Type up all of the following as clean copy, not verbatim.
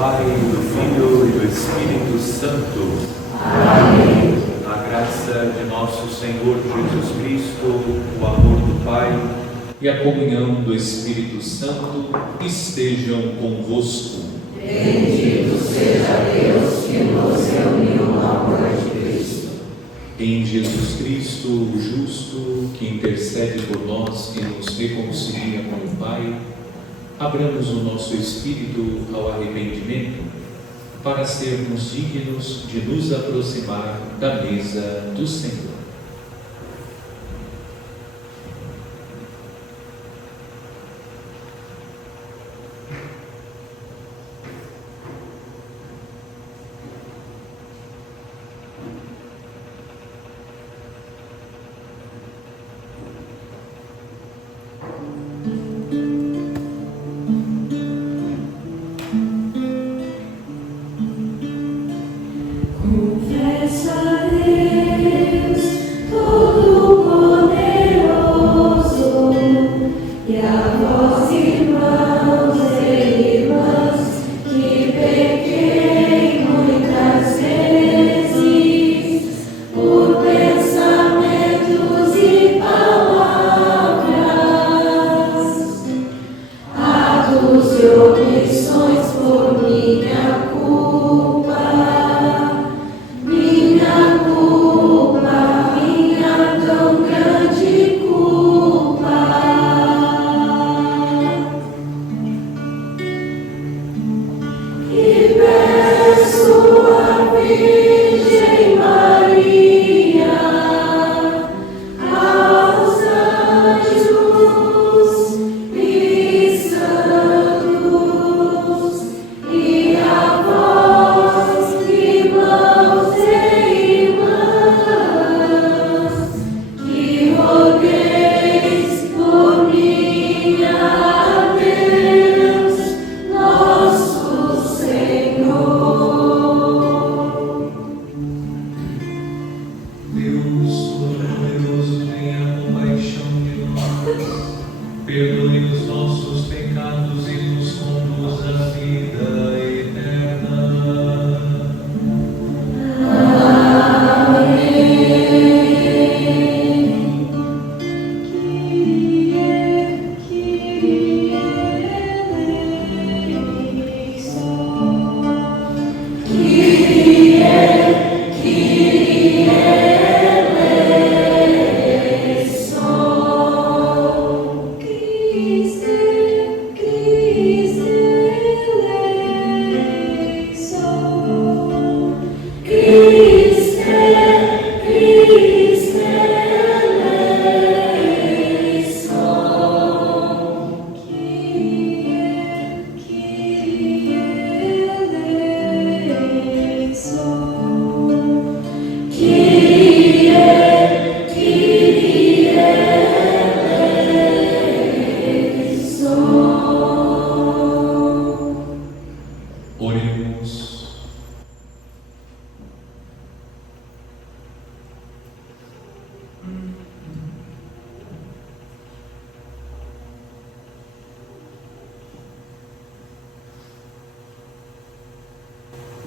Pai, do Filho e do Espírito Santo. Amém. A graça de nosso Senhor Jesus Cristo, o amor do Pai e a comunhão do Espírito Santo estejam convosco. Bendito seja Deus que nos reuniu no amor de Cristo. Em Jesus Cristo, o justo, que intercede por nós e nos reconcilia com o Pai, abramos o nosso espírito ao arrependimento, para sermos dignos de nos aproximar da mesa do Senhor. Confessa a Deus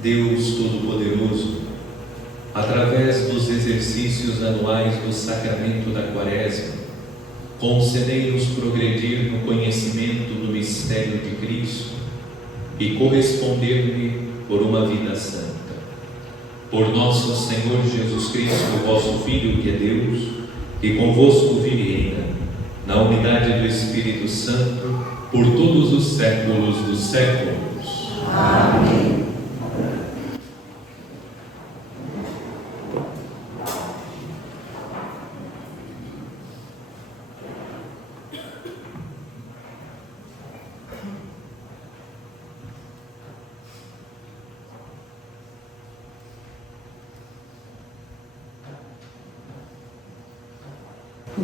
Deus Todo-Poderoso, através dos exercícios anuais do Sacramento da Quaresma, concedei-nos progredir no conhecimento do mistério de Cristo e corresponder-lhe por uma vida santa. Por nosso Senhor Jesus Cristo, vosso Filho, que é Deus, e convosco vive e reina, na unidade do Espírito Santo, por todos os séculos dos séculos. Amém.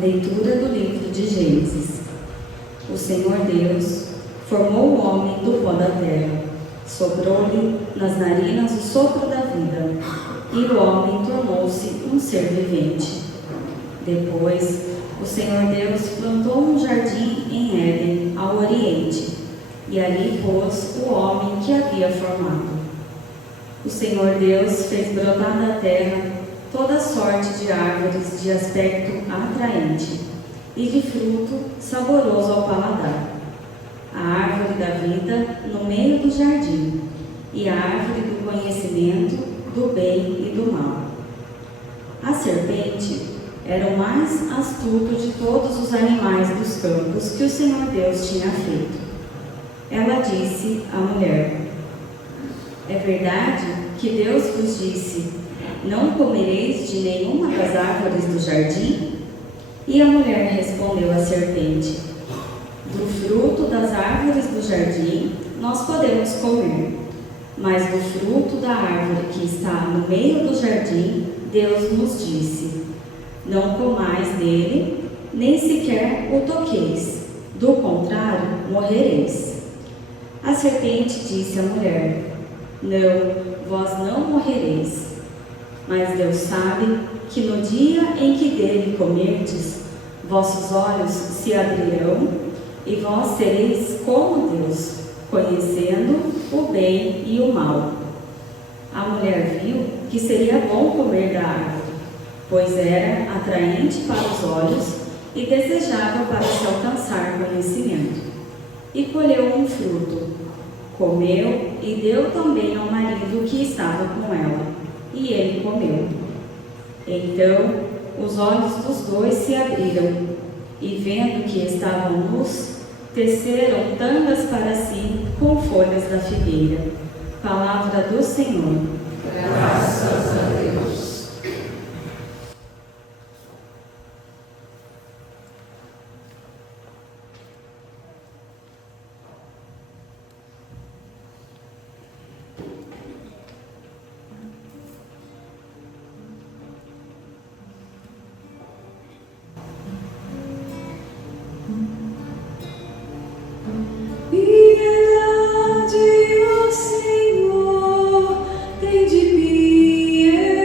Leitura do livro de Gênesis. O Senhor Deus formou o homem do pó da terra, soprou-lhe nas narinas o sopro da vida, e o homem tornou-se um ser vivente. Depois, o Senhor Deus plantou um jardim em Éden, ao oriente, e ali pôs o homem que havia formado. O Senhor Deus fez brotar da terra toda sorte de árvores de aspecto atraente e de fruto saboroso ao paladar. A árvore da vida no meio do jardim e a árvore do conhecimento do bem e do mal. A serpente era o mais astuto de todos os animais dos campos que o Senhor Deus tinha feito. Ela disse à mulher: é verdade que Deus vos disse: não comereis de nenhuma das árvores do jardim? E a mulher respondeu à serpente: do fruto das árvores do jardim nós podemos comer, mas do fruto da árvore que está no meio do jardim, Deus nos disse: não comais dele, nem sequer o toqueis, do contrário, morrereis. A serpente disse à mulher: não, vós não morrereis. Mas Deus sabe que no dia em que dele comerdes, vossos olhos se abrirão e vós sereis como Deus, conhecendo o bem e o mal. A mulher viu que seria bom comer da árvore, pois era atraente para os olhos e desejável para se alcançar conhecimento. E colheu um fruto, comeu e deu também ao marido que estava com ela. E ele comeu. Então os olhos dos dois se abriram, e vendo que estavam nus, teceram tangas para si com folhas da figueira. Palavra do Senhor. Graças a Deus. Piedade, ó Senhor, tem de piedade.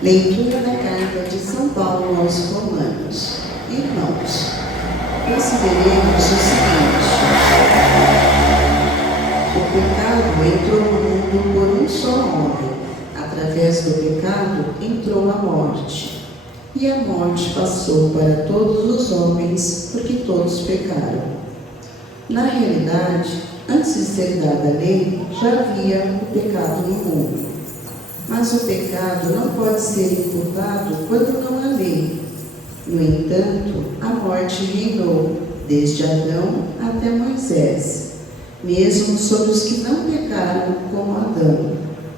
Leitura da carta de São Paulo aos Romanos. Irmãos, consideremos o seguinte: o pecado entrou no mundo por um só homem. Através do pecado entrou a morte. E a morte passou para todos os homens, porque todos pecaram. Na realidade, antes de ser dada a lei, já havia o pecado no mundo. Mas o pecado não pode ser imputado quando não há lei. No entanto, a morte reinou, desde Adão até Moisés, mesmo sobre os que não pecaram como Adão,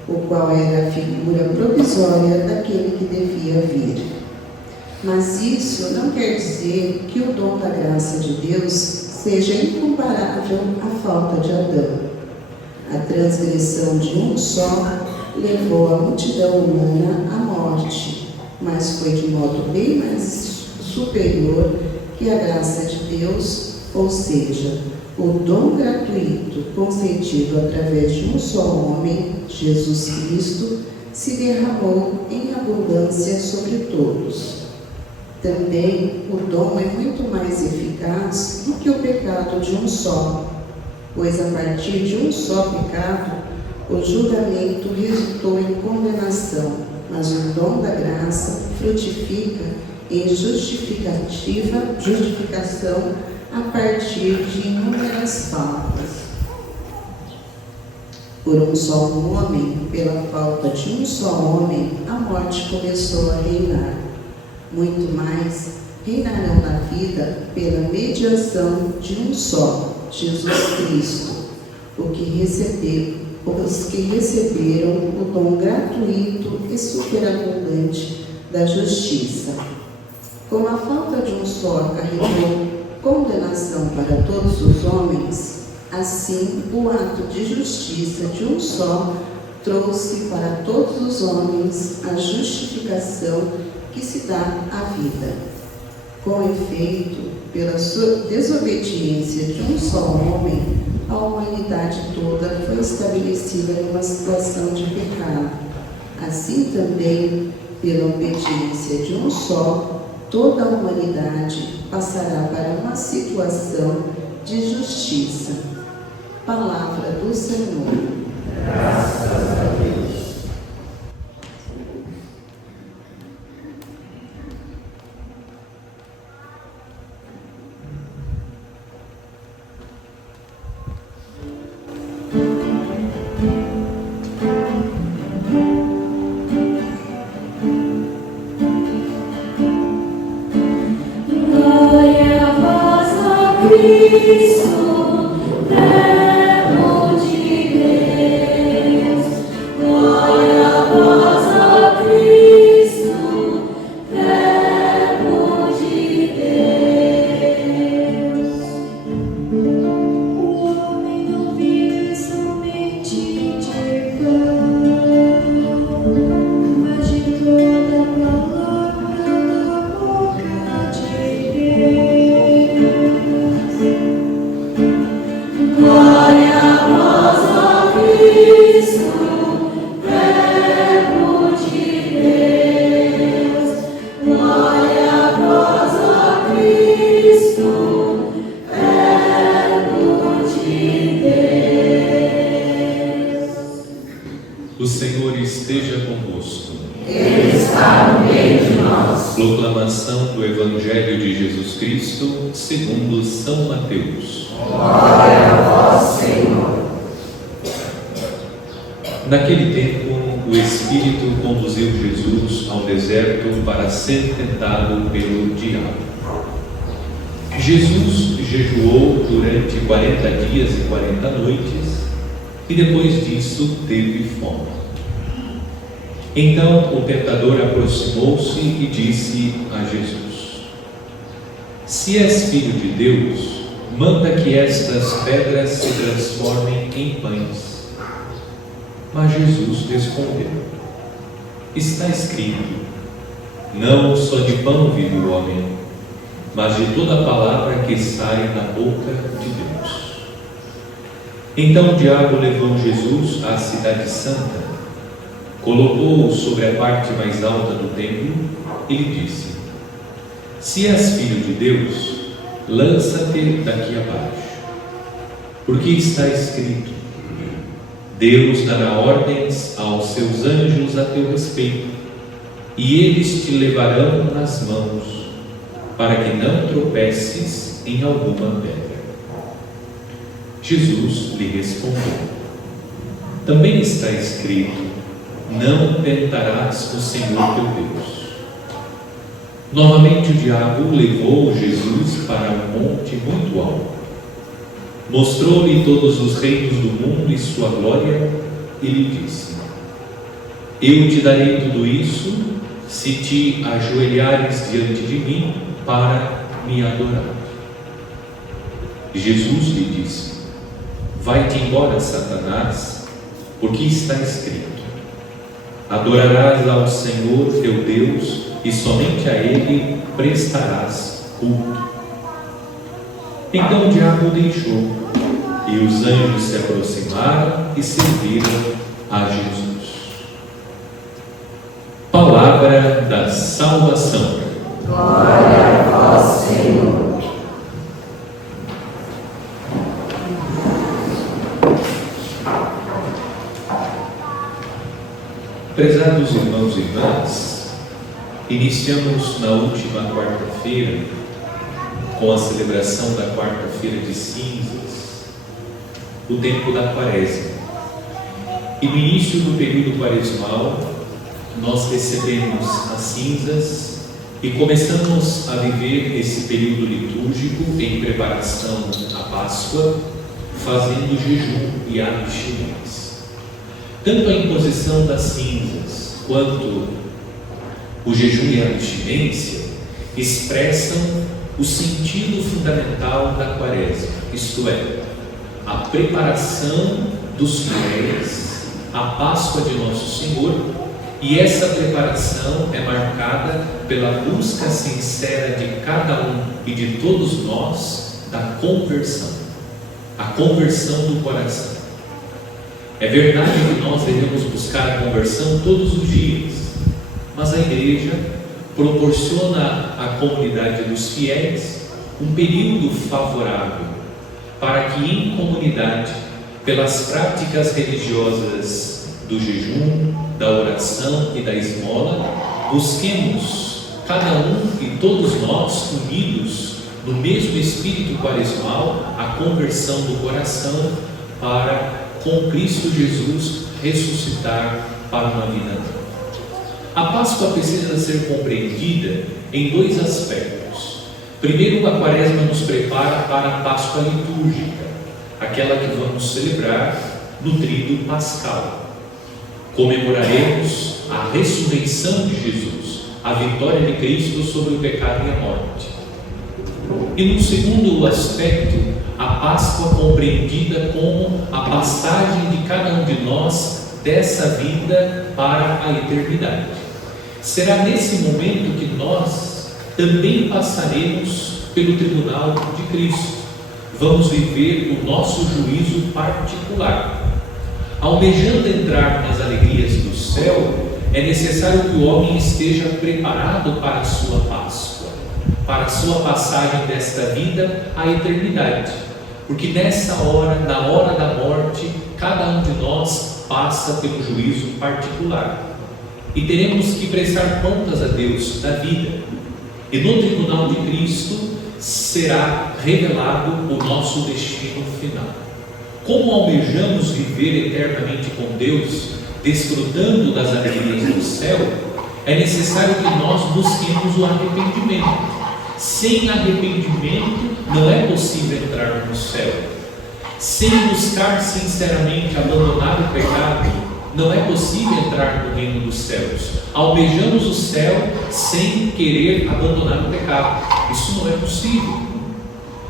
o qual era a figura provisória daquele que devia vir. Mas isso não quer dizer que o dom da graça de Deus seja incomparável à falta de Adão. A transgressão de um só levou a multidão humana à morte, mas foi de modo bem mais superior que a graça de Deus, ou seja, o dom gratuito concedido através de um só homem, Jesus Cristo, se derramou em abundância sobre todos. Também o dom é muito mais eficaz do que o pecado de um só, pois a partir de um só pecado, o julgamento resultou em condenação, mas o dom da graça frutifica em justificação a partir de inúmeras faltas. Por um só homem, pela falta de um só homem, a morte começou a reinar. Muito mais reinarão na vida pela mediação de um só, Jesus Cristo, os que receberam o dom gratuito e superabundante da justiça. Como a falta de um só acarretou condenação para todos os homens, assim o ato de justiça de um só trouxe para todos os homens a justificação que se dá à vida. Com efeito, pela sua desobediência de um só homem, a humanidade toda foi estabelecida numa situação de pecado. Assim também, pela obediência de um só, toda a humanidade passará para uma situação de justiça. Palavra do Senhor. Graças a Deus. Glória a vós, ó Cristo. O Senhor esteja convosco. Ele está no meio de nós. Proclamação do Evangelho de Jesus Cristo segundo São Mateus. Glória a vós, Senhor. Naquele tempo, o Espírito conduziu Jesus ao deserto para ser tentado pelo diabo. Jesus jejuou durante 40 dias e 40 noites e depois disso teve fome. Então o tentador aproximou-se e disse a Jesus: Se és filho de Deus, manda que estas pedras se transformem em pães. Mas Jesus respondeu: Está escrito: Não só de pão vive o homem, mas de toda palavra que sai da boca de Deus. Então o diabo levou Jesus à cidade santa colocou-o sobre a parte mais alta do templo e lhe disse: Se és filho de Deus, lança-te daqui abaixo, porque está escrito: Deus dará ordens aos seus anjos a teu respeito, e eles te levarão nas mãos, para que não tropeces em alguma pedra. Jesus lhe respondeu: Também está escrito: Não tentarás o Senhor teu Deus. Novamente o diabo levou Jesus para um monte muito alto. Mostrou-lhe todos os reinos do mundo e sua glória, e lhe disse: Eu te darei tudo isso, se te ajoelhares diante de mim para me adorar. Jesus lhe disse: Vai-te embora, Satanás, porque está escrito: Adorarás ao Senhor teu Deus, e somente a Ele prestarás culto. Então o diabo o deixou, e os anjos se aproximaram e serviram a Jesus. Palavra da salvação. Glória a vós, Senhor. Prezados irmãos e irmãs, iniciamos na última quarta-feira com a celebração da quarta-feira de cinzas, o tempo da quaresma. E no início do período quaresmal, nós recebemos as cinzas e começamos a viver esse período litúrgico em preparação à Páscoa, fazendo jejum e abstinência. Tanto a imposição das cinzas quanto o jejum e a abstinência expressam o sentido fundamental da quaresma, isto é, a preparação dos fiéis à Páscoa de Nosso Senhor, e essa preparação é marcada pela busca sincera de cada um e de todos nós da conversão, a conversão do coração. É verdade que nós devemos buscar a conversão todos os dias, mas a Igreja proporciona à comunidade dos fiéis um período favorável para que em comunidade, pelas práticas religiosas do jejum, da oração e da esmola, busquemos cada um e todos nós unidos no mesmo espírito quaresmal a conversão do coração para com Cristo Jesus ressuscitar para uma vida nova. A Páscoa precisa ser compreendida em dois aspectos. Primeiro, a Quaresma nos prepara para a Páscoa litúrgica, aquela que vamos celebrar no tríduo pascal. Comemoraremos a ressurreição de Jesus, a vitória de Cristo sobre o pecado e a morte. E no segundo aspecto, a Páscoa compreendida como a passagem de cada um de nós dessa vida para a eternidade. Será nesse momento que nós também passaremos pelo tribunal de Cristo. Vamos viver o nosso juízo particular. Almejando entrar nas alegrias do céu, é necessário que o homem esteja preparado para a sua Páscoa, para a sua passagem desta vida à eternidade. Porque nessa hora, na hora da morte, cada um de nós passa pelo juízo particular. E teremos que prestar contas a Deus da vida. E no tribunal de Cristo será revelado o nosso destino final. Como almejamos viver eternamente com Deus, desfrutando das alegrias do céu, é necessário que nós busquemos o arrependimento. Sem arrependimento não é possível entrar no céu. Sem buscar sinceramente abandonar o pecado, não é possível entrar no reino dos céus. Almejamos o céu sem querer abandonar o pecado. Isso não é possível.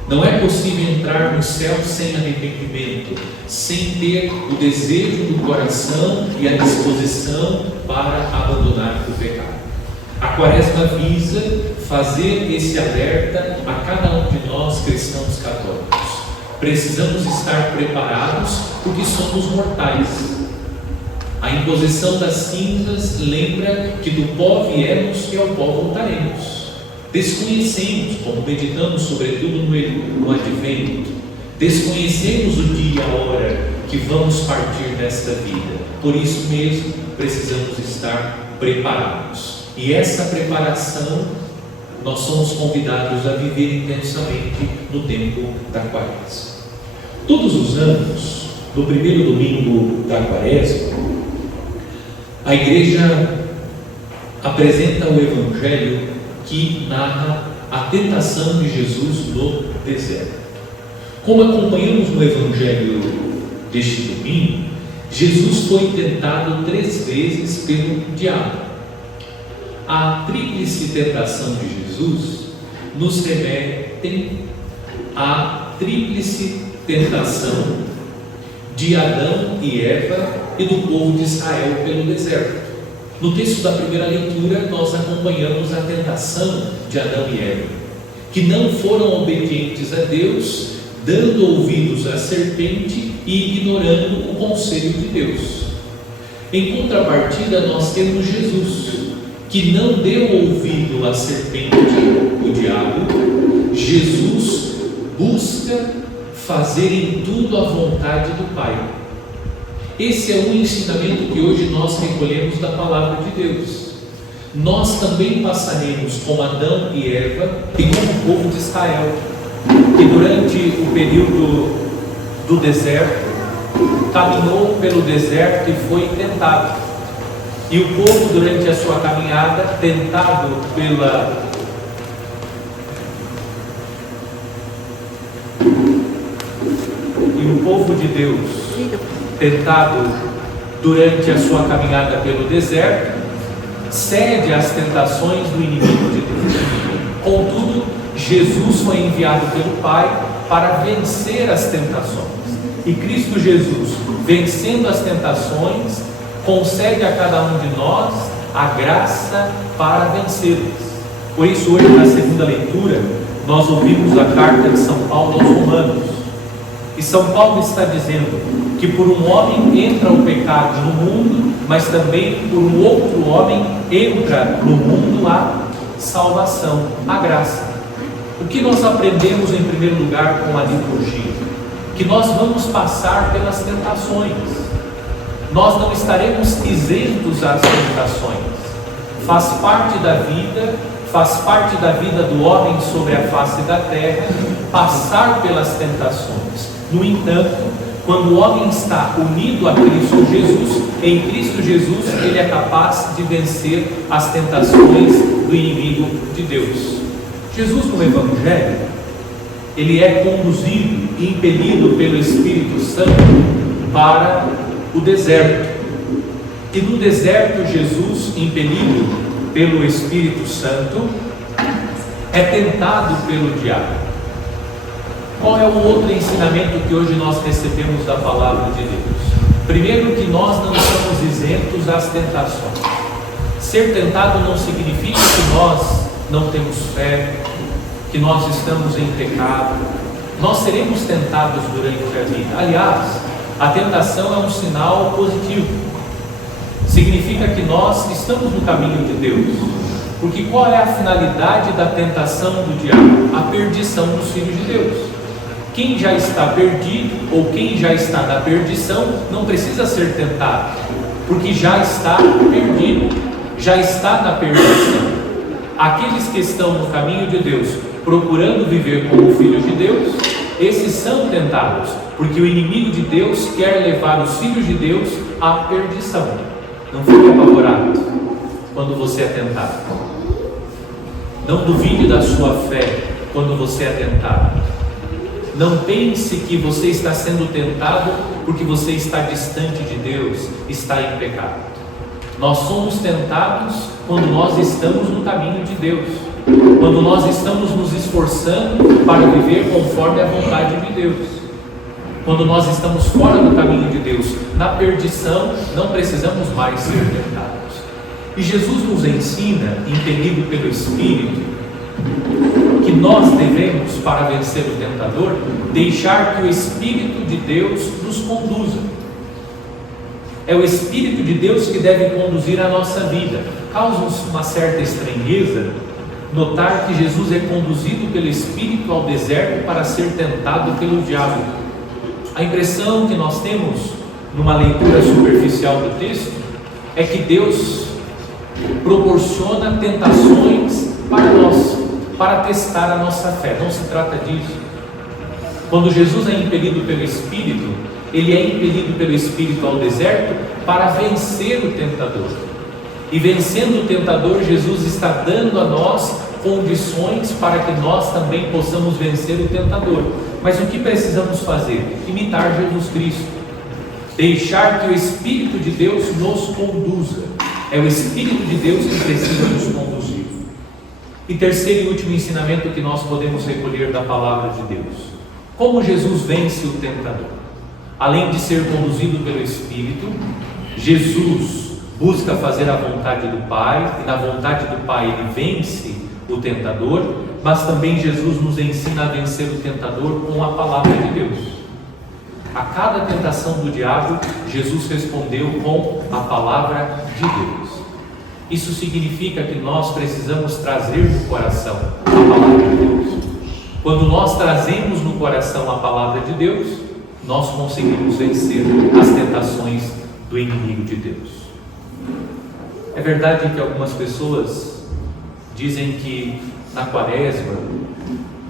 Não é possível entrar no céu sem arrependimento, sem ter o desejo do coração e a disposição para abandonar o pecado. A Quaresma visa fazer esse alerta a cada um de nós cristãos católicos. Precisamos estar preparados porque somos mortais. A A imposição das cinzas lembra que do pó viemos e ao pó voltaremos. Desconhecemos, como meditamos sobretudo no advento, desconhecemos o dia e a hora que vamos partir desta vida. Por isso mesmo, precisamos estar preparados. E essa preparação, nós somos convidados a viver intensamente no tempo da Quaresma. Todos os anos, no primeiro domingo da Quaresma, a Igreja apresenta o Evangelho que narra a tentação de Jesus no deserto. Como acompanhamos no Evangelho deste domingo, Jesus foi tentado 3 vezes pelo diabo. A tríplice tentação de Jesus nos remete à tríplice tentação de Adão e Eva e do povo de Israel pelo deserto. No texto da primeira leitura, nós acompanhamos a tentação de Adão e Eva, que não foram obedientes a Deus, dando ouvidos à serpente e ignorando o conselho de Deus. Em contrapartida, nós temos Jesus, que não deu ouvido à serpente, o diabo. Jesus busca fazer em tudo a vontade do Pai. Esse é um ensinamento que hoje nós recolhemos da palavra de Deus. Nós também passaremos como Adão e Eva e como o povo de Israel, que durante o período do deserto, caminhou pelo deserto e foi tentado. E o povo, durante a sua caminhada, tentado E o povo de Deus, tentado durante a sua caminhada pelo deserto, cede às tentações do inimigo de Deus. Contudo, Jesus foi enviado pelo Pai para vencer as tentações. E Cristo Jesus, vencendo as tentações, concede a cada um de nós a graça para vencê-las. Por isso, hoje, na segunda leitura, nós ouvimos a carta de São Paulo aos Romanos. E São Paulo está dizendo que por um homem entra o pecado no mundo, mas também por um outro homem entra no mundo a salvação, a graça. O que nós aprendemos em primeiro lugar com a liturgia? Que nós vamos passar pelas tentações. Nós não estaremos isentos às tentações. Faz parte da vida do homem sobre a face da terra, passar pelas tentações. No entanto, quando o homem está unido a Cristo Jesus, em Cristo Jesus ele é capaz de vencer as tentações do inimigo de Deus. Jesus, no Evangelho, ele é conduzido e impelido pelo Espírito Santo para o deserto. E no deserto, Jesus, impelido pelo Espírito Santo, é tentado pelo diabo. Qual é o outro ensinamento que hoje nós recebemos da palavra de Deus? Primeiro, que nós não somos isentos às tentações. Ser tentado não significa que nós não temos fé, que nós estamos em pecado. Nós seremos tentados durante a vida. Aliás, a tentação é um sinal positivo. Significa que nós estamos no caminho de Deus. Porque qual é a finalidade da tentação do diabo? A perdição dos filhos de Deus. Quem já está perdido ou quem já está na perdição não precisa ser tentado, porque já está perdido, já está na perdição. Aqueles que estão no caminho de Deus, procurando viver como filhos de Deus, esses são tentados, porque o inimigo de Deus quer levar os filhos de Deus à perdição. Não fique apavorado quando você é tentado. Não duvide da sua fé quando você é tentado. Não pense que você está sendo tentado porque você está distante de Deus, está em pecado. Nós somos tentados quando nós estamos no caminho de Deus, quando nós estamos nos esforçando para viver conforme a vontade de Deus. Quando nós estamos fora do caminho de Deus, na perdição, não precisamos mais ser tentados. E Jesus nos ensina, impelido pelo Espírito, que nós devemos, para vencer o tentador, deixar que o Espírito de Deus nos conduza. É o Espírito de Deus que deve conduzir a nossa vida. Causa-nos uma certa estranheza notar que Jesus é conduzido pelo Espírito ao deserto para ser tentado pelo diabo. A impressão que nós temos numa leitura superficial do texto é que Deus proporciona tentações para nós, para testar a nossa fé. Não se trata disso. Quando Jesus é impelido pelo Espírito, ele é impelido pelo Espírito ao deserto para vencer o tentador. E vencendo o tentador, Jesus está dando a nós condições para que nós também possamos vencer o tentador. Mas o que precisamos fazer? Imitar Jesus Cristo. Deixar que o Espírito de Deus nos conduza. É o Espírito de Deus que precisa nos conduzir. E terceiro e último ensinamento que nós podemos recolher da palavra de Deus: como Jesus vence o tentador. Além de ser conduzido pelo Espírito, Jesus busca fazer a vontade do Pai, e na vontade do Pai ele vence o tentador, mas também Jesus nos ensina a vencer o tentador com a palavra de Deus. A cada tentação do diabo, Jesus respondeu com a palavra de Deus. Isso significa que nós precisamos trazer no coração a palavra de Deus. Quando nós trazemos no coração a palavra de Deus, nós conseguimos vencer as tentações do inimigo de Deus. É verdade que algumas pessoas dizem que na quaresma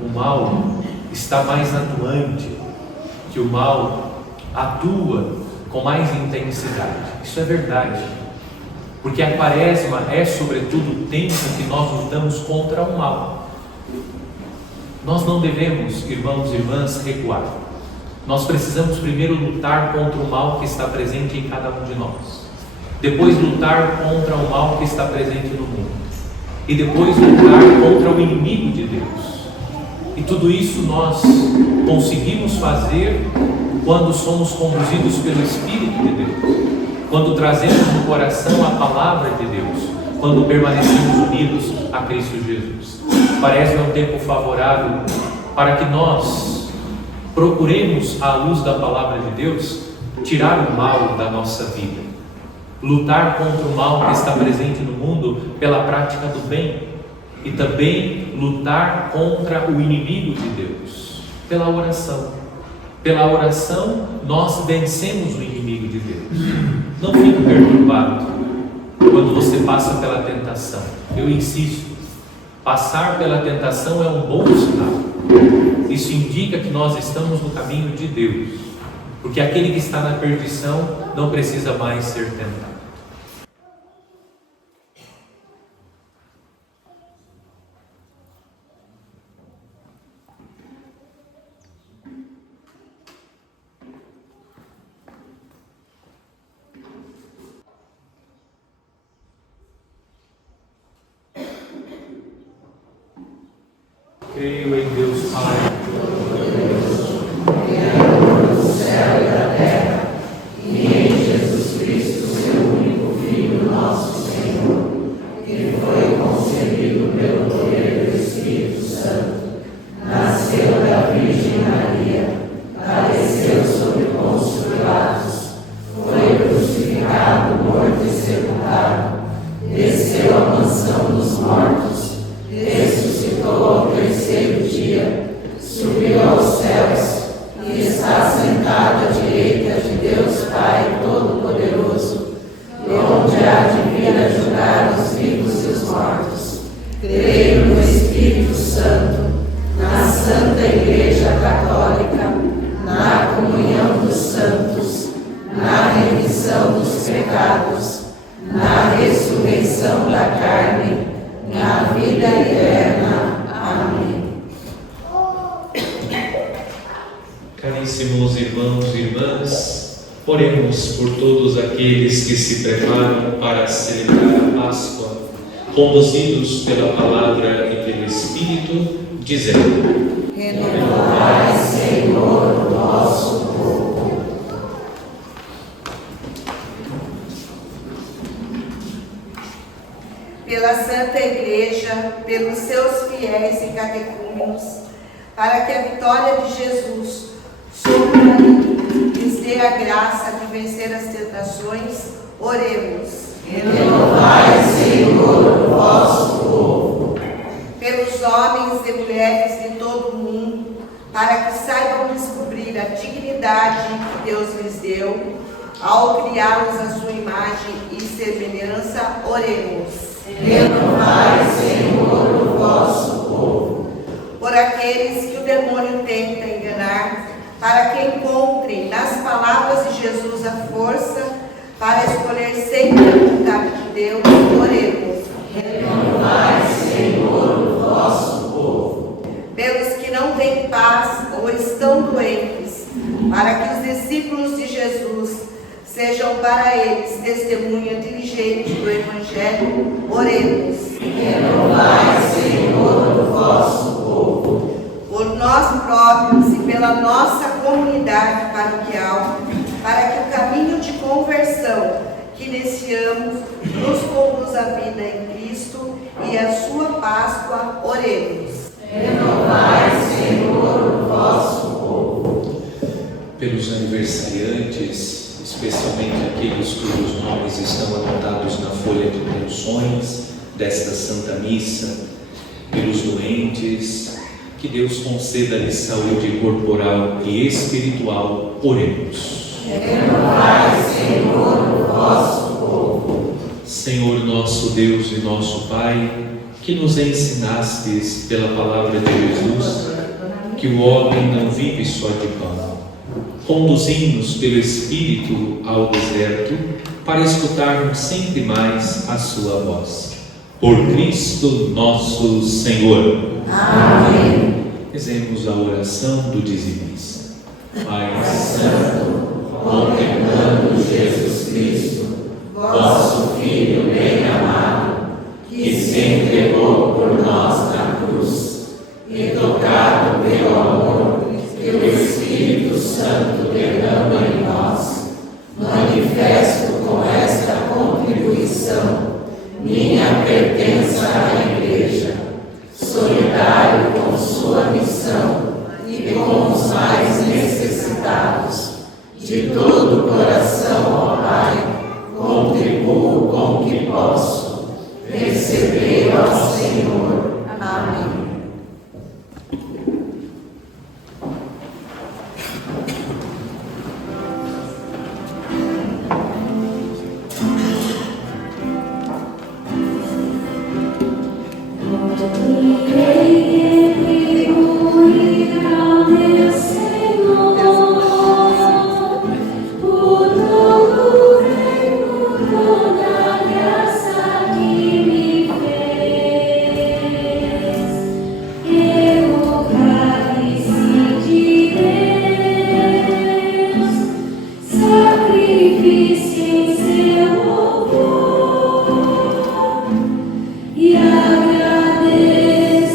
o mal está mais atuante, que o mal atua com mais intensidade. Isso é verdade, porque a quaresma é sobretudo o tempo que nós lutamos contra o mal. Nós não devemos, irmãos e irmãs, recuar. Nós precisamos primeiro lutar contra o mal que está presente em cada um de nós, depois lutar contra o mal que está presente no mundo, e depois lutar contra o inimigo de Deus. E tudo isso nós conseguimos fazer quando somos conduzidos pelo Espírito de Deus, quando trazemos no coração a palavra de Deus, quando permanecemos unidos a Cristo Jesus. Parece um tempo favorável para que nós procuremos, à luz da palavra de Deus, tirar o mal da nossa vida, lutar contra o mal que está presente no mundo pela prática do bem, e também lutar contra o inimigo de Deus pela oração. Pela oração nós vencemos o inimigo de Deus. Não fique perturbado quando você passa pela tentação. Eu insisto, passar pela tentação é um bom sinal. Isso indica que nós estamos no caminho de Deus, porque aquele que está na perdição não precisa mais ser tentado. Creio em Deus Pai, Criador do céu e da terra, e em Jesus Cristo, seu único Filho, nosso Senhor, que foi concebido pelo poder do Espírito Santo, nasceu da Virgem Maria, padeceu sob Pôncio Pilatos, foi crucificado, morto e sepultado, desceu à mansão dos mortos, ressuscitou ao terceiro dia, subiu aos céus e está sentado à direita de Deus Pai Todo-Poderoso, onde há de vir a julgar os vivos e os mortos. Creio no Espírito Santo, na Santa Igreja Católica, na comunhão dos santos, na remissão dos pecados, na ressurreição da carne, na vida eterna. Amém. Caríssimos irmãos e irmãs, oremos por todos aqueles que se preparam para celebrar a Páscoa, conduzidos pela palavra e pelo Espírito, dizendo: Renovai, Senhor, o nosso povo. Pela Santa Igreja, pelos seus fiéis e catecúmenos, para que a vitória de Jesus sobre o maligno lhes dê a graça de vencer as tentações, oremos. Renovai, Senhor, o vosso povo. Pelos homens e mulheres de todo o mundo, para que saibam descobrir a dignidade que Deus lhes deu, ao criá-los à sua imagem e semelhança, oremos. Renovai, Senhor, o vosso povo. Por aqueles que o demônio tenta enganar, para que encontrem nas palavras de Jesus a força para escolher sempre a vontade de Deus, oremos. Renovai, Senhor, o vosso povo. Pelos que não têm paz ou estão doentes, para que os discípulos de Jesus sejam para eles testemunha diligente do Evangelho, oremos. Renovai, Senhor, o vosso povo. Por nós próprios e pela nossa comunidade paroquial, para que o caminho de conversão que iniciamos nos conduz à vida em Cristo e à sua Páscoa, oremos. Renovai, Senhor, o vosso povo. Pelos aniversariantes, especialmente aqueles cujos nomes estão anotados na folha de intenções desta Santa Missa, pelos doentes, que Deus conceda-lhes saúde corporal e espiritual, oremos. Renovai, Senhor, o vosso povo. Senhor nosso Deus e nosso Pai, que nos ensinastes pela palavra de Jesus, que o homem não vive só de pão. Conduzi-nos pelo Espírito ao deserto, para escutarmos sempre mais a sua voz. Por Cristo nosso Senhor. Amém. Rezemos a oração do dizimista. Pai Santo, contemplando Jesus Cristo, vosso Filho bem amado, que se entregou por nós na cruz, e tocado pelo amor que o Espírito Santo derrama em nós, manifesto com esta contribuição minha pertença à Igreja, solidário com sua missão e com os mais necessitados. De todo o coração, ó Pai, contribuo com o que posso. Recebei, ó Senhor. Amém. E agradeço.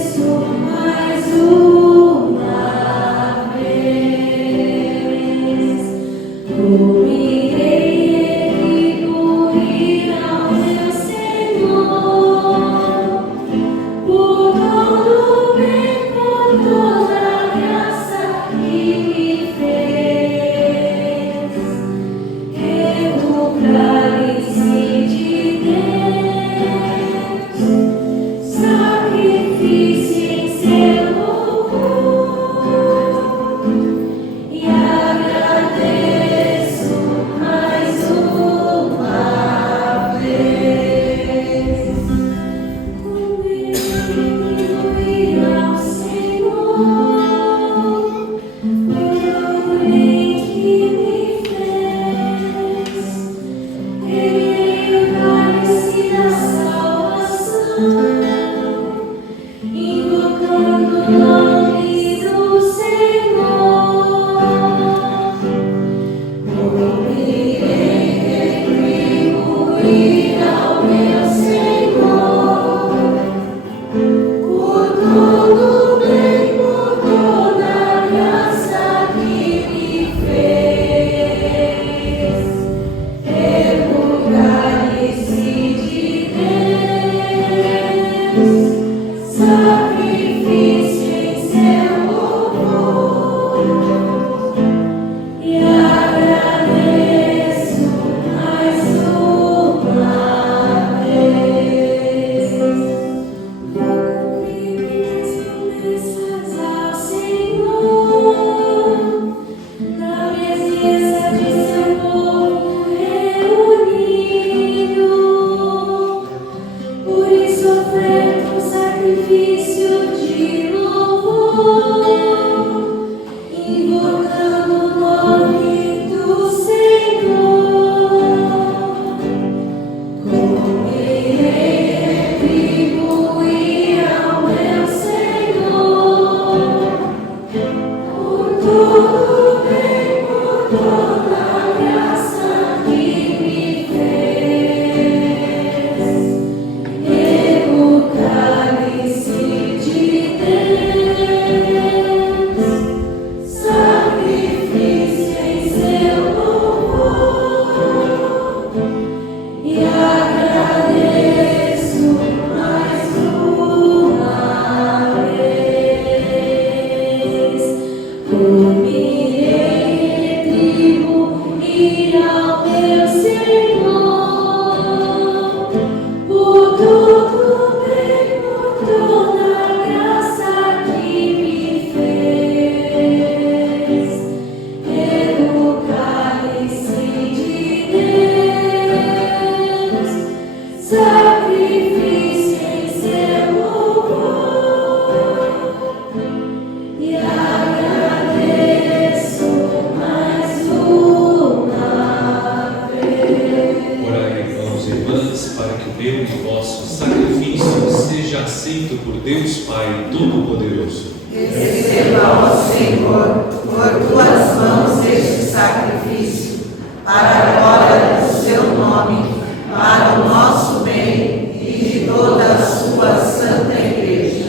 irmãs, para que o meu e o vosso sacrifício seja aceito por Deus Pai Todo-Poderoso. Receba, ó Senhor, por tuas mãos este sacrifício, para a glória do seu nome, para o nosso bem e de toda a sua santa Igreja.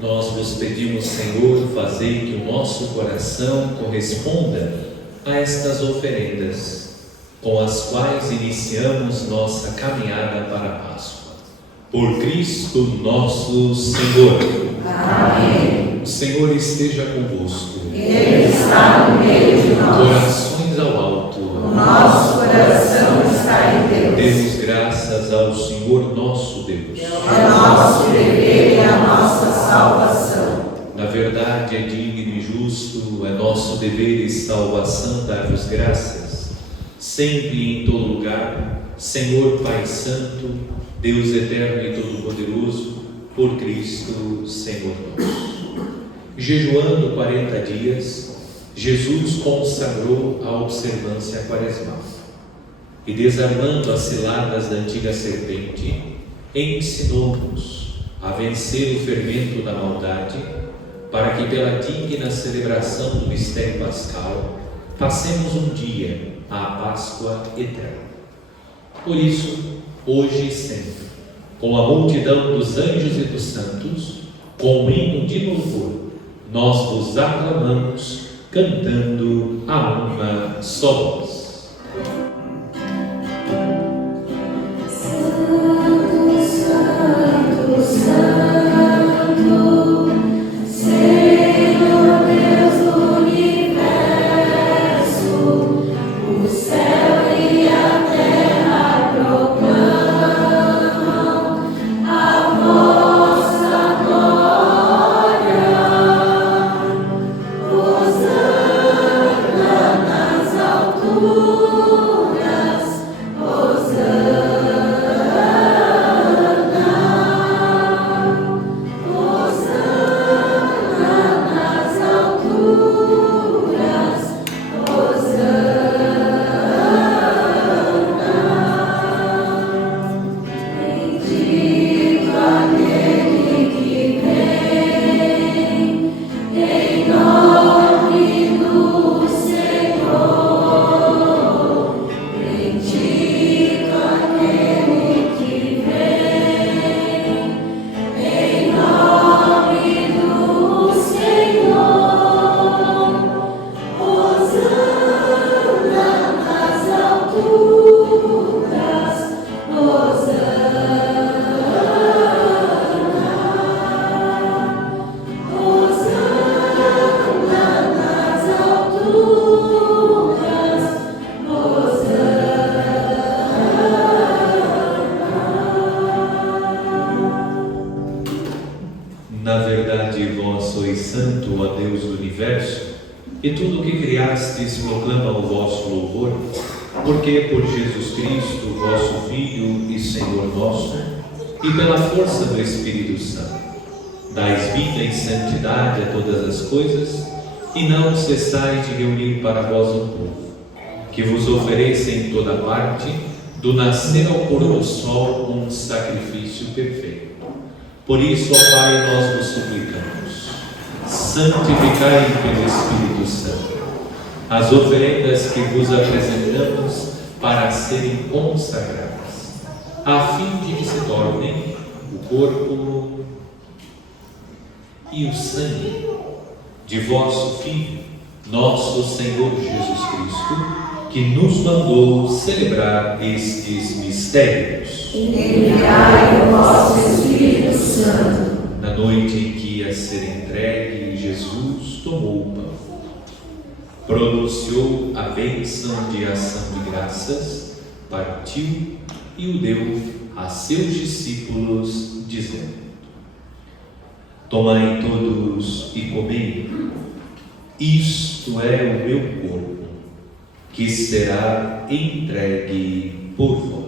Nós vos pedimos, Senhor, fazei que o nosso coração corresponda a estas oferendas, com as quais iniciamos nossa caminhada para a Páscoa. Por Cristo nosso Senhor. Amém. O Senhor esteja convosco. Ele está no meio de nós. Corações ao alto. O nosso coração está em Deus. Demos graças ao Senhor nosso Deus. É nosso dever e a nossa salvação. Na verdade, é digno e justo, é nosso dever e salvação dar-vos graças, sempre e em todo lugar, Senhor Pai Santo, Deus eterno e todo-poderoso, por Cristo, Senhor nosso. Jejuando 40 dias, Jesus consagrou a observância quaresmal e, desarmando as ciladas da antiga serpente, ensinou-nos a vencer o fermento da maldade, para que pela digna celebração do mistério pascal passemos um dia à Páscoa eterna. Por isso, hoje e sempre, com a multidão dos anjos e dos santos, com um hino de louvor, nós vos aclamamos, cantando a uma só voz. Na verdade, vós sois santo, ó Deus do universo, e tudo o que criastes proclama o vosso louvor, porque por Jesus Cristo, vosso Filho e Senhor nosso, e pela força do Espírito Santo, dais vida e santidade a todas as coisas, e não cessais de reunir para vós um povo, que vos ofereça em toda parte, do nascer ao pôr do sol, um sacrifício perfeito. Por isso, ó Pai, nós vos suplicamos, santificai pelo Espírito Santo as oferendas que vos apresentamos para serem consagradas, a fim de que se tornem o corpo e o sangue de vosso Filho, nosso Senhor Jesus Cristo, que nos mandou celebrar estes mistérios. Enviai o vosso Espírito Santo. Na noite em que ia ser entregue, Jesus tomou o pão, pronunciou a bênção de ação de graças, partiu e o deu a seus discípulos, dizendo: tomai todos e comei, isto é o meu corpo, que será entregue por vós.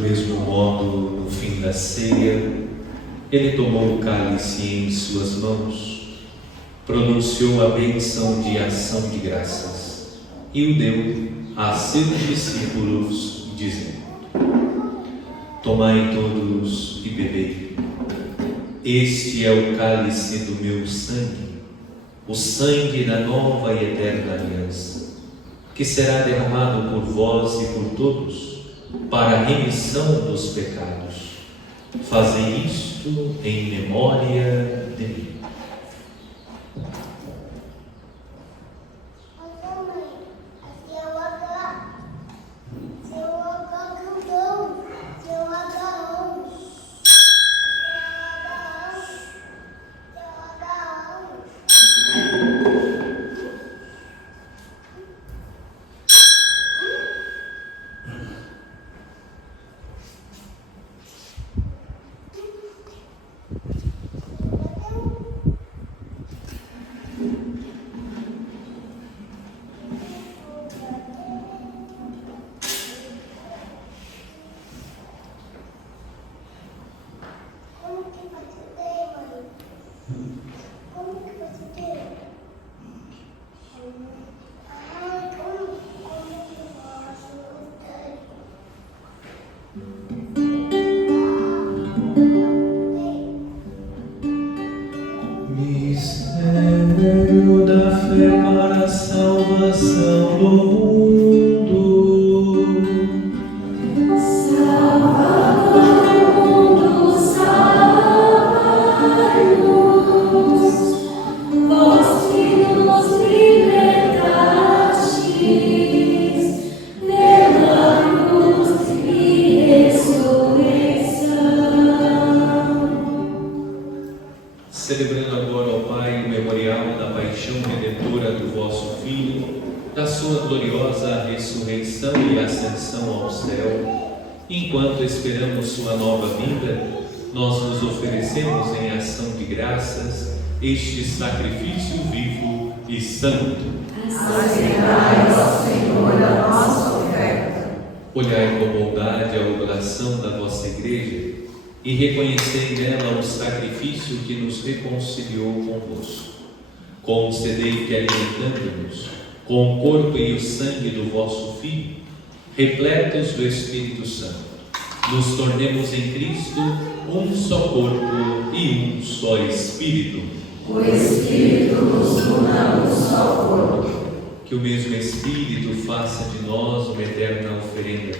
mesmo modo, no fim da ceia, ele tomou o cálice em suas mãos, pronunciou a bênção de ação de graças e o deu a seus discípulos, dizendo: Tomai todos e bebei. Este é o cálice do meu sangue, o sangue da nova e eterna aliança, que será derramado por vós e por todos, para a remissão dos pecados. Fazei isto em memória de mim. Mistério da fé para a salvação do mundo. Salva-nos, salva-nos, vós que nos libertastes pela cruz e ressurreição. Celebrando agora, ó Pai, o memorial da paixão redentora do vosso Filho, da sua gloriosa ressurreição e ascensão ao céu, enquanto esperamos sua nova vinda, nós nos oferecemos em ação de graças este sacrifício vivo e santo. Aceitai, ó Senhor, a nossa oferta. Olhai com bondade a oblação da vossa Igreja e reconhecei nela o sacrifício que nos reconciliou convosco. Concedei que, alimentando-nos com o corpo e o sangue do vosso Filho, repletos do Espírito Santo, nos tornemos em Cristo um só corpo e um só Espírito. O Espírito nos una num só corpo. Que o mesmo Espírito faça de nós uma eterna oferenda,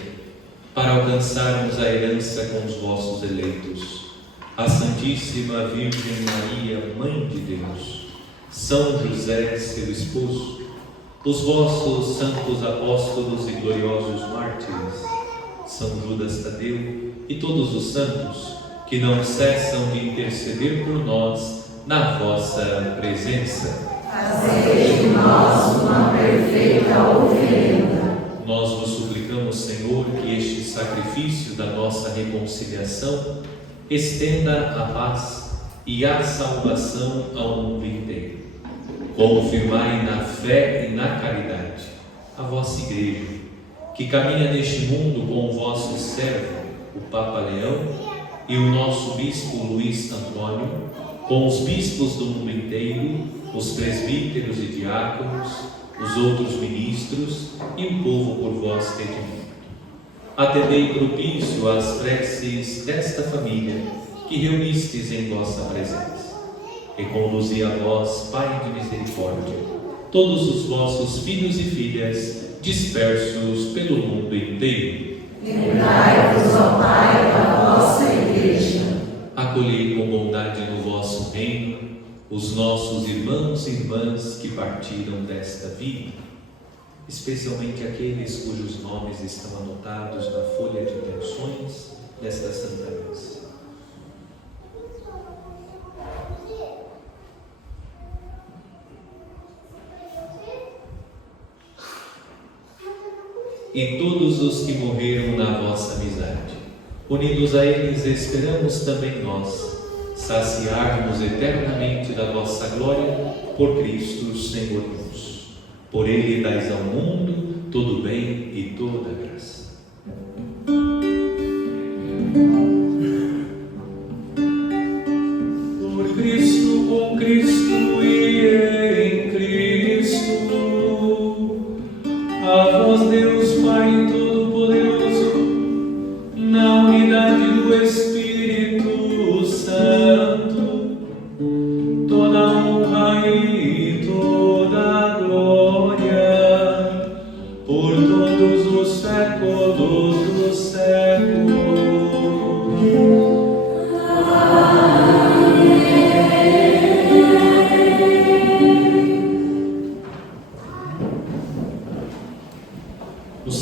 para alcançarmos a herança com os vossos eleitos. A Santíssima Virgem Maria, Mãe de Deus, São José, seu esposo, os vossos santos apóstolos e gloriosos mártires, São Judas Tadeu e todos os santos que não cessam de interceder por nós na vossa presença. Fazei de nós uma perfeita oferenda. Nós vos suplicamos, Senhor, que este sacrifício da nossa reconciliação estenda a paz e a salvação ao mundo inteiro. Confirmai na fé e na caridade a vossa Igreja, que caminha neste mundo com o vosso servo, o Papa Leão, e o nosso Bispo Luís Antônio, com os bispos do mundo inteiro, os presbíteros e diáconos, os outros ministros e o povo por vós redimido. Atendei propício às preces desta família que reunistes em vossa presença, e conduzi a vós, Pai de misericórdia, todos os vossos filhos e filhas dispersos pelo mundo inteiro. Lembrai-vos, ó Pai, da vossa Igreja. Acolhei com bondade no vosso reino os nossos irmãos e irmãs que partiram desta vida, especialmente aqueles cujos nomes estão anotados na folha de intenções desta Santa Missa. E todos os que morreram na vossa amizade, unidos a eles, esperamos também nós saciar-nos eternamente da vossa glória por Cristo Senhor nosso. Por Ele dais ao mundo todo bem e toda graça.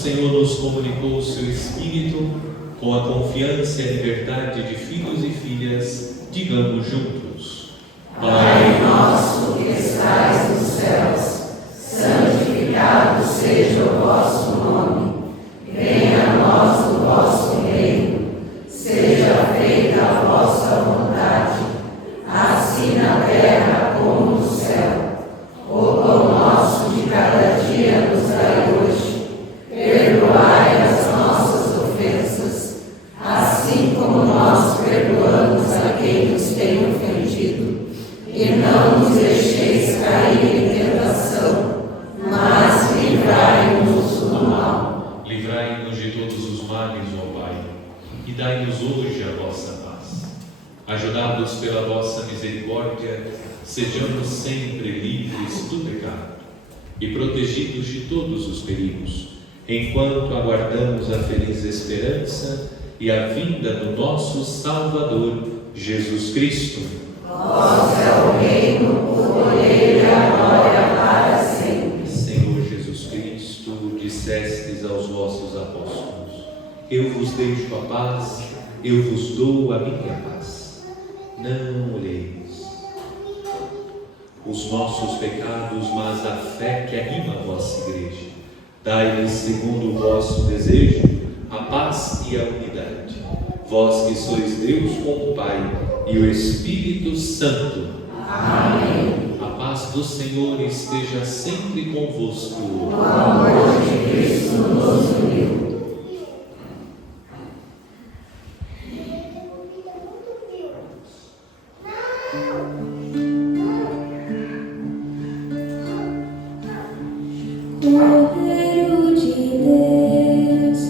Senhor nos comunicou o seu Espírito, com a confiança e a liberdade de filhos e filhas, digamos juntos: Pai nosso que estais nos céus, santificado seja o vosso nome. Venha a nós o vosso reino. Seja feita a vossa vontade, assim na terra como no céu. O pão nosso de cada dia nos dai hoje. Perdoai as nossas ofensas, assim como nós perdoamos a quem nos tem ofendido. E não nos deixeis cair em tentação, mas livrai-nos do mal. Livrai-nos de todos os males, ó Pai, e dai-nos hoje a vossa paz. Ajudados pela vossa misericórdia, sejamos sempre livres do pecado e protegidos de todos os perigos, enquanto aguardamos a feliz esperança e a vinda do nosso Salvador, Jesus Cristo. Vós é o reino, o poder e a glória para sempre. Senhor Jesus Cristo, dissestes aos vossos apóstolos: eu vos deixo a paz, eu vos dou a minha paz. Não olheis os nossos pecados, mas a fé que anima a vossa igreja. Dai-lhes, segundo o vosso desejo, a paz e a unidade. Vós que sois Deus com o Pai e o Espírito Santo. Amém. A paz do Senhor esteja sempre convosco. O amor de Cristo nos uniu. Cordeiro de Deus,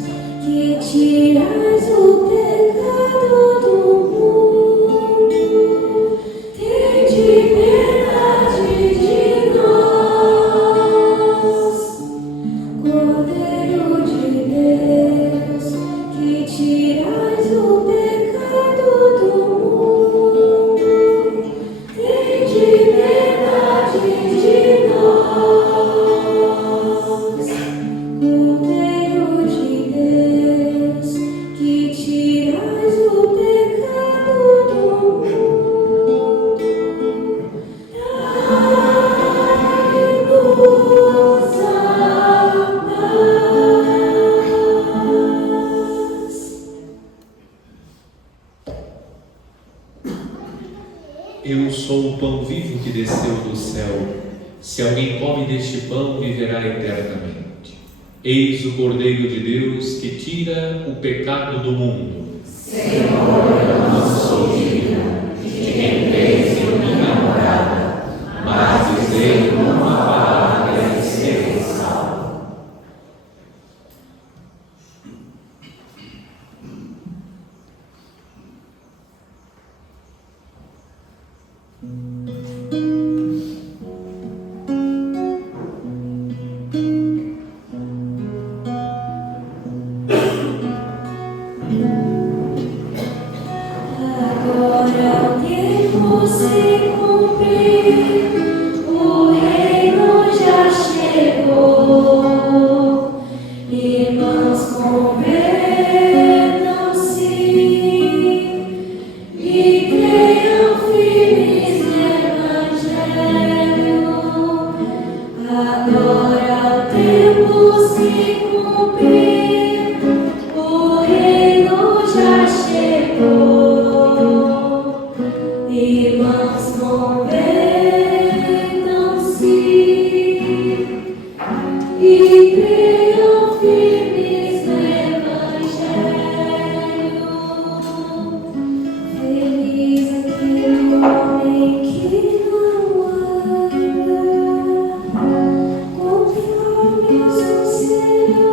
que tiras o pecado do mundo, tende piedade de nós. Cordeiro de Deus, que tiras o pecado do mundo, tende piedade de nós. Cordeiro de Deus, que tiras o pecado do mundo, dai-nos a paz. Eu sou o pão vivo que desceu do céu. Se alguém come deste pão, viverá eternamente. Eis o Cordeiro de Deus que tira o pecado do mundo. Senhor, eu não sou digna de que entreis em minha morada, mas dizei uma palavra e serei salvo. Agora o tempo se cumpriu, o reino já chegou. Irmãos, convertam-se e creiam firmes no Evangelho. Agora o tempo se cumpriu, o reino já chegou. Irmãos, convertam-se e creiam firmes no Evangelho. Feliz aquele homem que não anda conforme os conselhos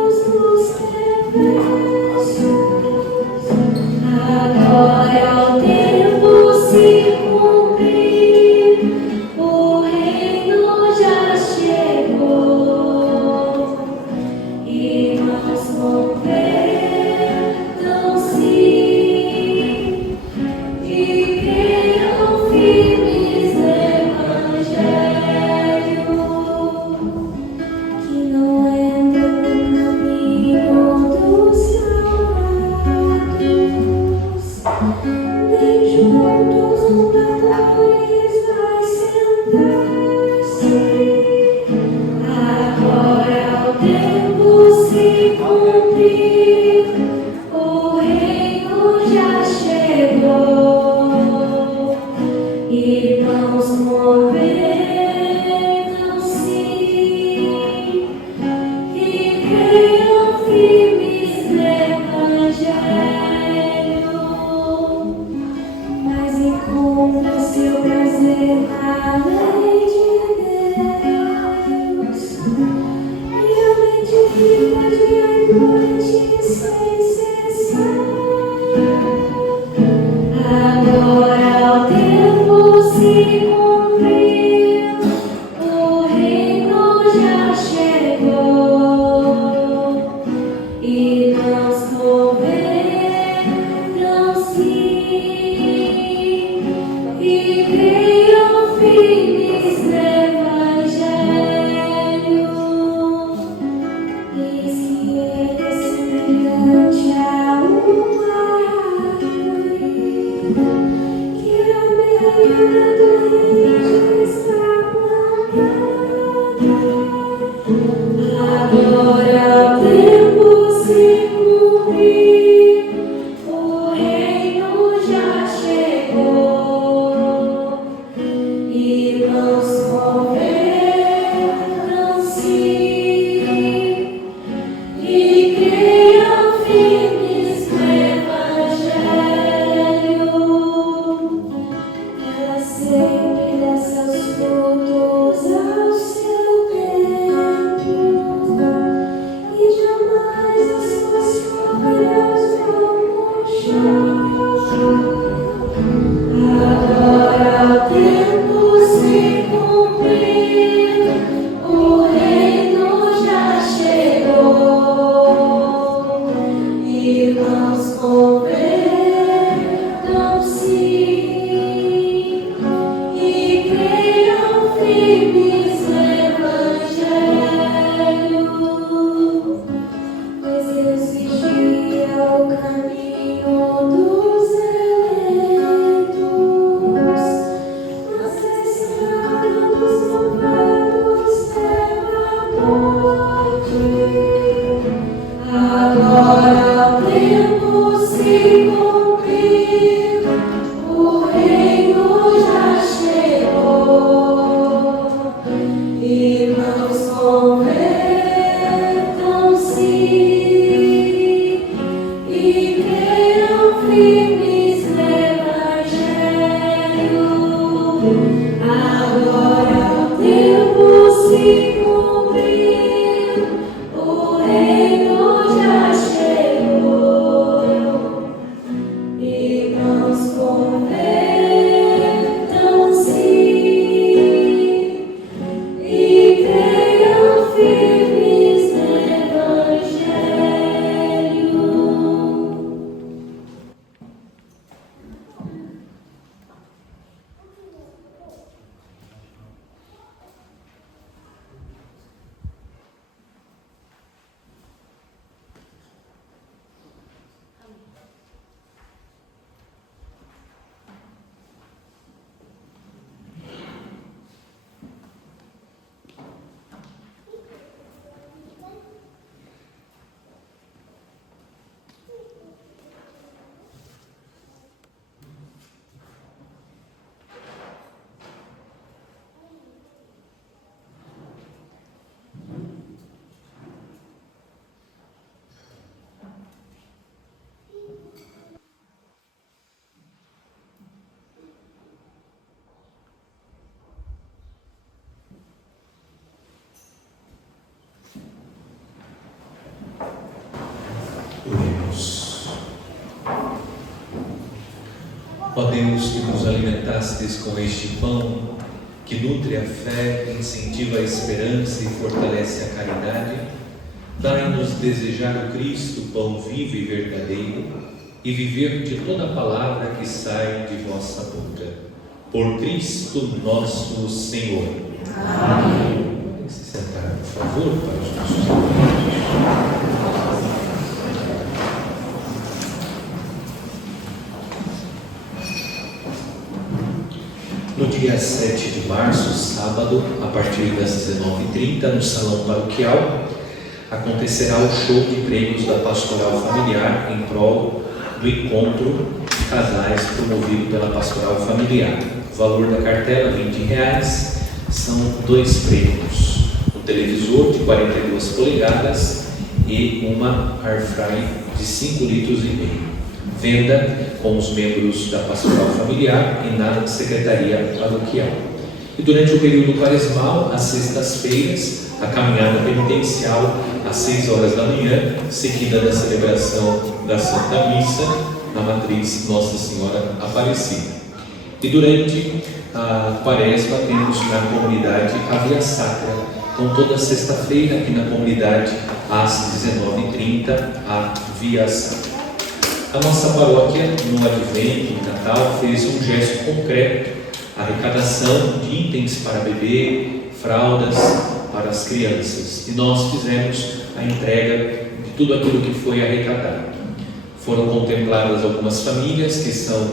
se cumpriu, o reino já chegou e mãos convertam-se e creiam firmes no Evangelho. Oremos. Ó Deus, que nos alimentastes com este pão, que nutre a fé, incentiva a esperança e fortalece a caridade, dai-nos desejar o Cristo, pão vivo e verdadeiro, e viver de toda palavra que sai de vossa boca. Por Cristo nosso Senhor. Amém. Podem se sentar, por favor, para os nossos irmãos. No dia 7 de março, sábado, a partir das 19h30, no Salão Paroquial, acontecerá o show de prêmios da Pastoral Familiar em prol do encontro de casais promovido pela Pastoral Familiar. O valor da cartela, R$20, são 2 prêmios: um televisor de 42 polegadas e uma air fry de 5,5 litros. Venda com os membros da Pastoral Familiar e na Secretaria Paroquial. E durante o período quaresmal, às sextas-feiras, a caminhada penitencial às 6 horas da manhã, seguida da celebração da Santa Missa na Matriz Nossa Senhora Aparecida. E durante a quaresma temos na comunidade a Via Sacra, então toda sexta-feira aqui na comunidade às 19h30 a Via Sacra. A nossa paróquia, no Advento, no Natal, fez um gesto concreto, a arrecadação de itens para bebê, fraldas para as crianças. E nós fizemos a entrega de tudo aquilo que foi arrecadado. Foram contempladas algumas famílias que são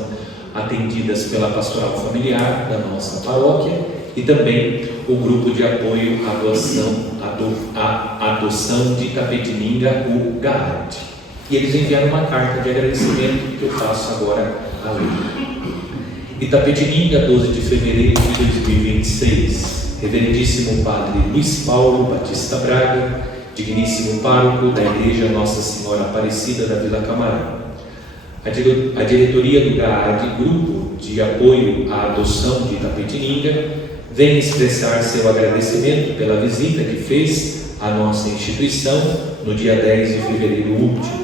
atendidas pela Pastoral Familiar da nossa paróquia e também o grupo de apoio à adoção de Itapetininga, o GAAD. E eles enviaram uma carta de agradecimento que eu faço agora a ler. Itapetininga, 12 de fevereiro de 2026. Reverendíssimo Padre Luiz Paulo Batista Braga, digníssimo pároco da Igreja Nossa Senhora Aparecida da Vila Camarão. A diretoria do GAAD, Grupo de Apoio à Adoção de Itapetininga, vem expressar seu agradecimento pela visita que fez à nossa instituição no dia 10 de fevereiro último.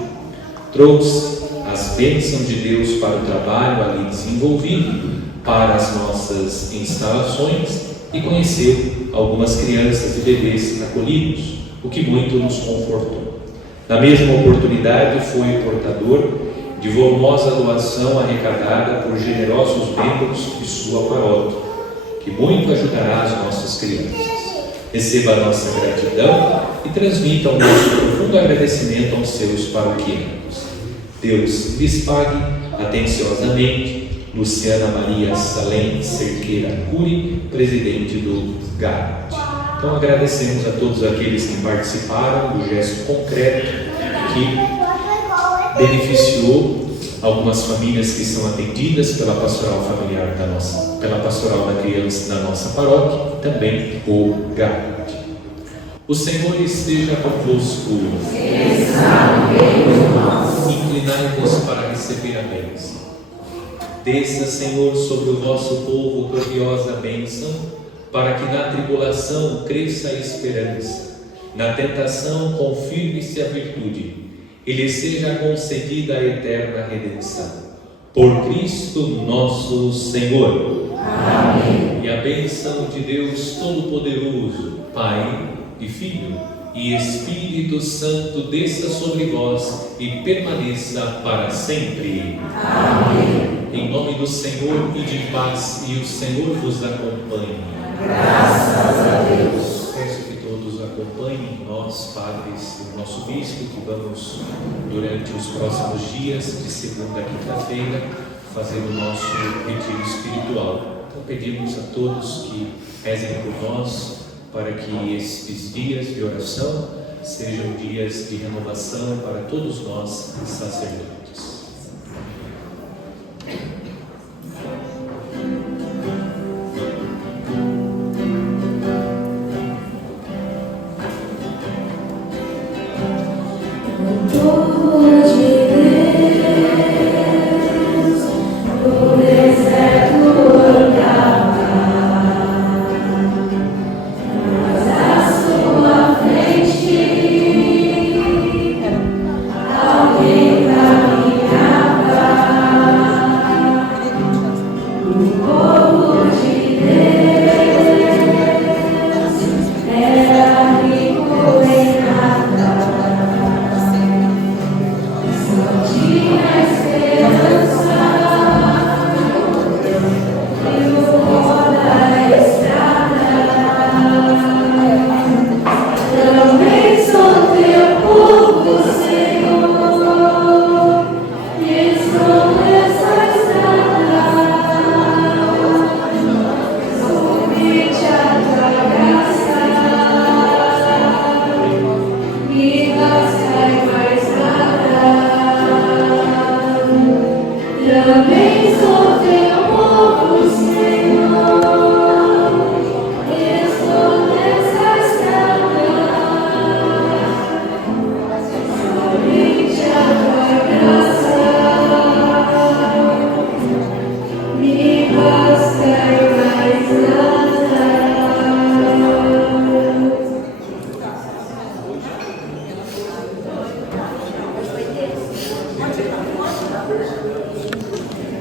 Trouxe as bênçãos de Deus para o trabalho ali desenvolvido, para as nossas instalações e conheceu algumas crianças e bebês acolhidos, o que muito nos confortou. Na mesma oportunidade, foi portador de volumosa doação arrecadada por generosos membros de sua paróquia, que muito ajudará as nossas crianças. Receba a nossa gratidão e transmita o nosso profundo agradecimento aos seus paroquianos. Deus lhes pague atenciosamente. Luciana Maria Salem Cerqueira Curi, presidente do GAAD. Então agradecemos a todos aqueles que participaram do gesto concreto que beneficiou algumas famílias que são atendidas pela pastoral familiar pela pastoral da criança da nossa paróquia e também o GAAD. O Senhor esteja convosco. Inclinai-vos para receber a bênção. Desça, Senhor, sobre o vosso povo gloriosa bênção, para que na tribulação cresça a esperança, na tentação confirme-se a virtude, e lhe seja concedida a eterna redenção. Por Cristo nosso Senhor. Amém. E a bênção de Deus Todo-Poderoso, Pai e Filho e Espírito Santo desça sobre vós e permaneça para sempre. Amém. Em nome do Senhor e de paz, e o Senhor vos acompanhe. Graças a Deus. Peço que todos acompanhem nós, padres, e o nosso bispo, que vamos, durante os próximos dias, de segunda a quinta-feira, fazer o nosso retiro espiritual. Então pedimos a todos que rezem por nós, para que estes dias de oração sejam dias de renovação para todos nós, sacerdotes.